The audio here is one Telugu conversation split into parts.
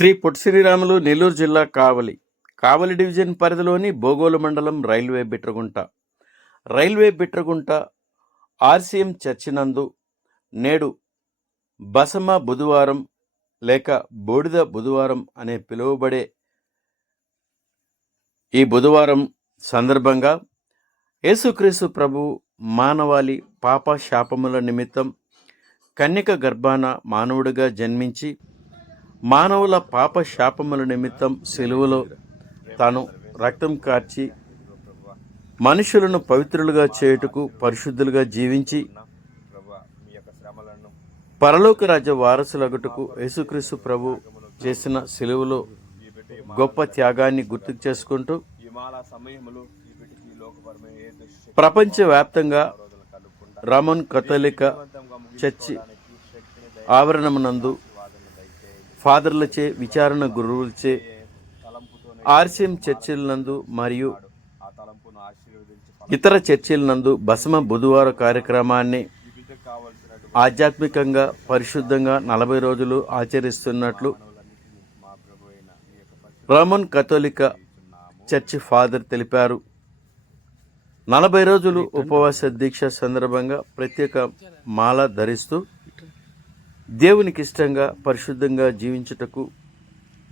శ్రీ పొట్టి శ్రీరాములు నెల్లూరు జిల్లా కావలి కావలి డివిజన్ పరిధిలోని బోగోలు మండలం railway Bitragunta. Railway Bitragunta RCM చర్చినందు నేడు బసమ బుధవారం లేక బూడిద బుధవారం అనే పిలువబడే ఈ బుధవారం సందర్భంగా యేసుక్రీస్తు ప్రభు మానవాళి పాప శాపముల నిమిత్తం కన్యక గర్భాన మానవుడిగా జన్మించి మానవుల పాప శాపముల నిమిత్తం సెలువులో తాను రక్తం కార్చి మనుషులను పవిత్రులుగా చేయుటకు పరిశుద్ధులుగా జీవించి పరలోక రాజ్య వారసులగుటకు యేసుక్రీస్తు ప్రభు చేసిన సెలువులో గొప్ప త్యాగాన్ని గుర్తు చేసుకుంటూ ప్రపంచవ్యాప్తంగా రమన్ కథలిక చర్చి ఆవరణమునందు ఫాదర్లచే విచారణ గురువులచే ఆర్సిఎం చర్చిల నందు మరియు ఇతర చర్చిల నందు బసమ బుధవార కార్యక్రమాన్ని ఆధ్యాత్మికంగా పరిశుద్ధంగా నలభై రోజులు ఆచరిస్తున్నట్లు రోమన్ కథోలిక చర్చి ఫాదర్ తెలిపారు. నలభై రోజులు ఉపవాస దీక్ష సందర్భంగా ప్రత్యేక మాల ధరిస్తూ దేవునికి ఇష్టంగా పరిశుద్ధంగా జీవించుటకు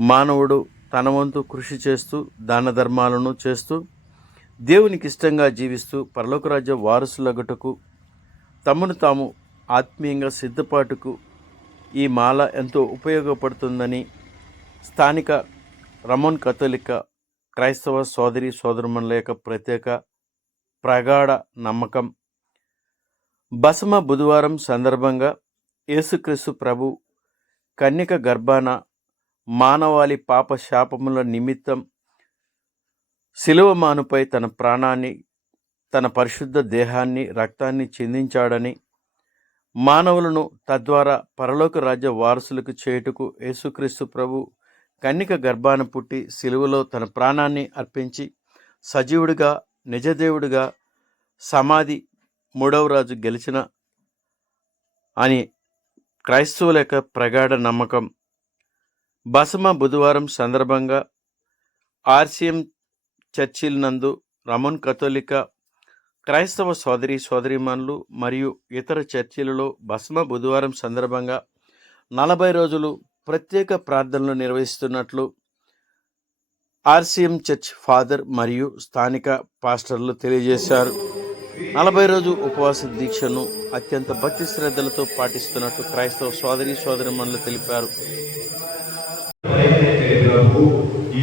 మానవుడు తన వంతు కృషి చేస్తూ దాన ధర్మాలను చేస్తూ దేవునికి ఇష్టంగా జీవిస్తూ పరలోకరాజ్య వారసులగటకు తమను తాము ఆత్మీయంగా సిద్ధపాటుకు ఈ మాల ఎంతో ఉపయోగపడుతుందని స్థానిక రమోన్ కథోలిక క్రైస్తవ సోదరి సోదరుమణుల యొక్క ప్రత్యేక ప్రగాఢ నమ్మకం. బసమ బుధవారం సందర్భంగా యేసుక్రీస్తు ప్రభు కన్యక గర్భాన మానవాళి పాప శాపముల నిమిత్తం శిలువ మానుపై తన ప్రాణాన్ని తన పరిశుద్ధ దేహాన్ని రక్తాన్ని చెందించాడని మానవులను తద్వారా పరలోక రాజ్య వారసులకు చేయుటకు యేసుక్రీస్తు ప్రభు కన్నిక గర్భాన పుట్టి సిలువలో తన ప్రాణాన్ని అర్పించి సజీవుడిగా నిజదేవుడిగా సమాధి మూడవ రాజు గెలిచిన అని క్రైస్తవుల యొక్క ప్రగాఢ నమ్మకం. బసమ బుధవారం సందర్భంగా ఆర్సిఎం చర్చిల నందు రమన్ కథోలిక క్రైస్తవ సోదరి సోదరిమణులు మరియు ఇతర చర్చిలలో బసమ బుధవారం సందర్భంగా నలభై రోజులు ప్రత్యేక ప్రార్థనలు నిర్వహిస్తున్నట్లు ఆర్సీఎం చర్చ్ ఫాదర్ మరియు స్థానిక పాస్టర్లు తెలియజేశారు. నలభై రోజు ఉపవాస దీక్షను అత్యంత భక్తి శ్రద్ధలతో పాటిస్తున్నట్టు క్రైస్తవ సోదరి సోదరిమణులు తెలిపారు. ఈ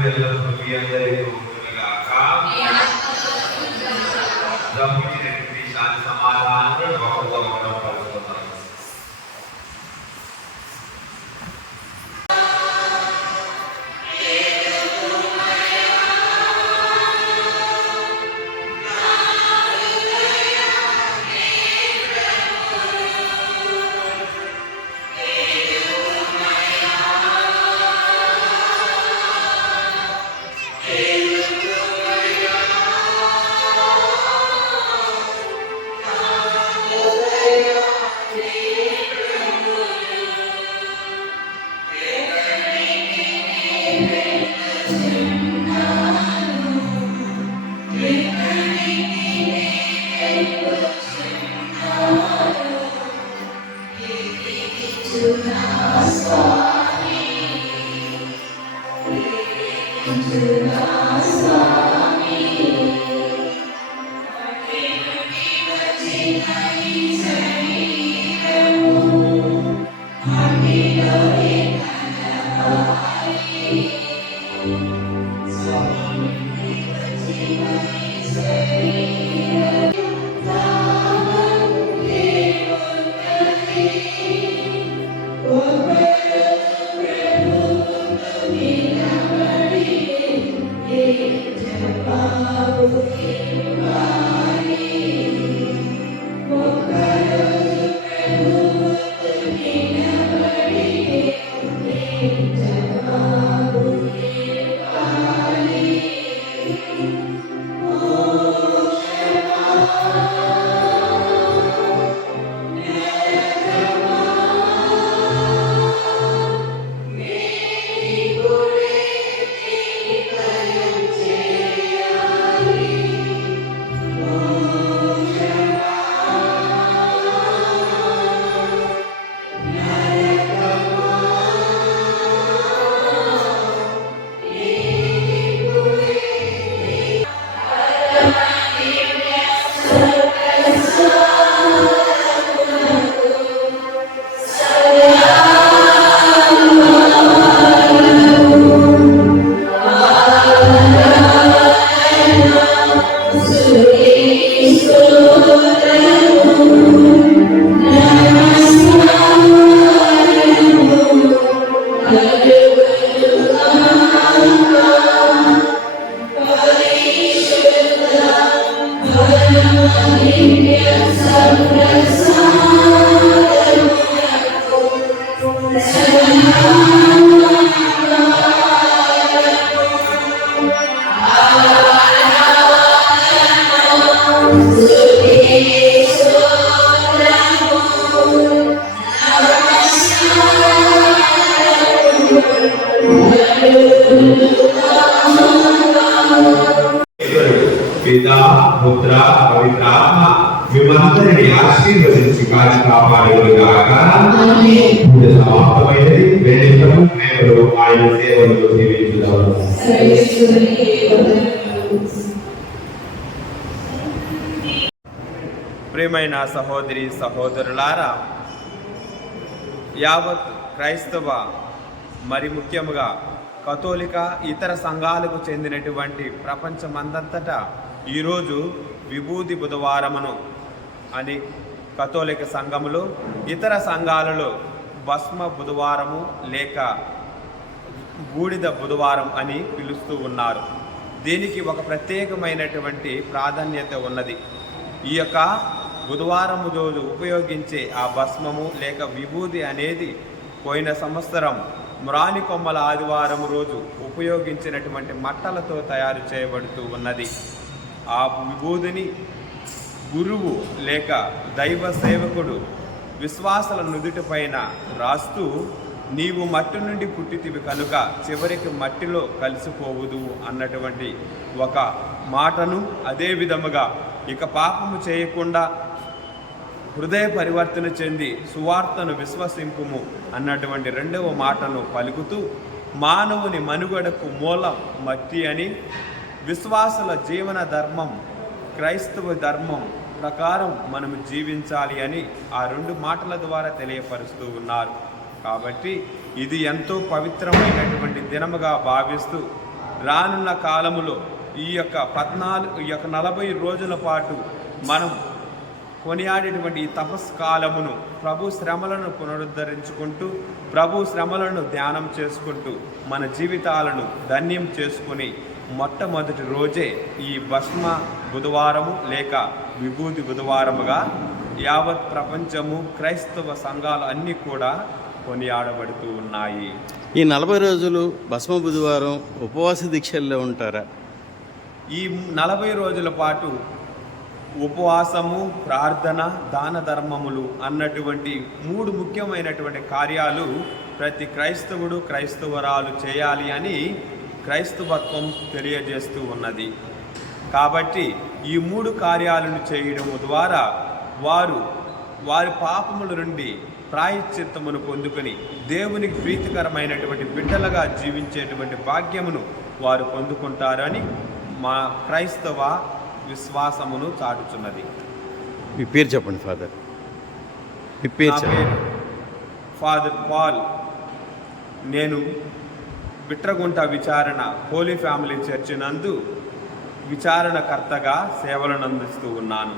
gloria de Hallelujah. పిత పుత్ర పవిత్రాత్మ మిమ్మల్ని ఆశీర్వదించి కాచి కాపాడుగాక పూజ సమాప్తమైనది. వెళ్ళినప్పుడు మేము ఆయన సేవలు జీవించుదాము ప్రియమైన సహోదరి సహోదరులారా యావత్ క్రైస్తవ మరి ముఖ్యముగా కథోలిక ఇతర సంఘాలకు చెందినటువంటి ప్రపంచమందంతటా ఈరోజు విభూతి బుధవారమును అని కథోలిక సంఘములు ఇతర సంఘాలలో భస్మ బుధవారము లేక బూడిద బుధవారం అని పిలుస్తూ ఉన్నారు. దీనికి ఒక ప్రత్యేకమైనటువంటి ప్రాధాన్యత ఉన్నది. ఈ యొక్క బుధవారం రోజు ఉపయోగించే ఆ భస్మము లేక విభూది అనేది పోయిన సంవత్సరం మురాని కొమ్మల ఆదివారం రోజు ఉపయోగించినటువంటి మట్టలతో తయారు చేయబడుతూ ఉన్నది. ఆ విభూదిని గురువు లేక దైవ సేవకుడు విశ్వాసుల నుదుటిపైన రాస్తూ నీవు మట్టి నుండి పుట్టితివి కనుక చివరికి మట్టిలో కలిసిపోవుదు అన్నటువంటి ఒక మాటను అదే విధముగా ఇక పాపము చేయకుండా హృదయ పరివర్తన చెంది సువార్తను విశ్వసింపుము అన్నటువంటి రెండవ మాటను పలుకుతూ మానవుని మనుగడకు మూలం మట్టి అని విశ్వాసుల జీవన ధర్మం క్రైస్తవ ధర్మం ప్రకారం మనము జీవించాలి అని ఆ రెండు మాటల ద్వారా తెలియపరుస్తూ ఉన్నారు. కాబట్టి ఇది ఎంతో పవిత్రమైనటువంటి దినముగా భావిస్తూ రానున్న కాలములో ఈ యొక్క పద్నాలుగు ఈ యొక్క నలభై రోజుల పాటు మనం కొనియాడేటువంటి ఈ తపస్కాలమును ప్రభు శ్రమలను పునరుద్ధరించుకుంటూ ప్రభు శ్రమలను ధ్యానం చేసుకుంటూ మన జీవితాలను ధన్యం చేసుకుని మొట్టమొదటి రోజే ఈ భస్మ బుధవారము లేక విభూతి బుధవారముగా యావత్ ప్రపంచము క్రైస్తవ సంఘాలు అన్నీ కూడా కొనియాడబడుతూ ఉన్నాయి. ఈ నలభై రోజులు భస్మ బుధవారం ఉపవాస దీక్షల్లో ఉంటారా? ఈ నలభై రోజుల పాటు ఉపవాసము ప్రార్థన దాన ధర్మములు అన్నటువంటి మూడు ముఖ్యమైనటువంటి కార్యాలు ప్రతి క్రైస్తవుడు క్రైస్తవరాలు చేయాలి అని క్రైస్తవత్వం తెలియజేస్తూ ఉన్నది. కాబట్టి ఈ మూడు కార్యాలను చేయడం ద్వారా వారు వారి పాపముల నుండి ప్రాయశ్చిత్తమును పొందుకొని దేవునికి ప్రీతికరమైనటువంటి బిడ్డలుగా జీవించేటువంటి భాగ్యమును వారు పొందుకుంటారని మా క్రైస్తవ విశ్వాసమును చాటుచున్నది. మీ పేరు చెప్పండి ఫాదర్. మీ పేరు ఫాదర్ పాల్. నేను బిట్రగుంట విచారణ హోలీ ఫ్యామిలీ చర్చి నందు విచారణకర్తగా సేవలను అందిస్తూ ఉన్నాను.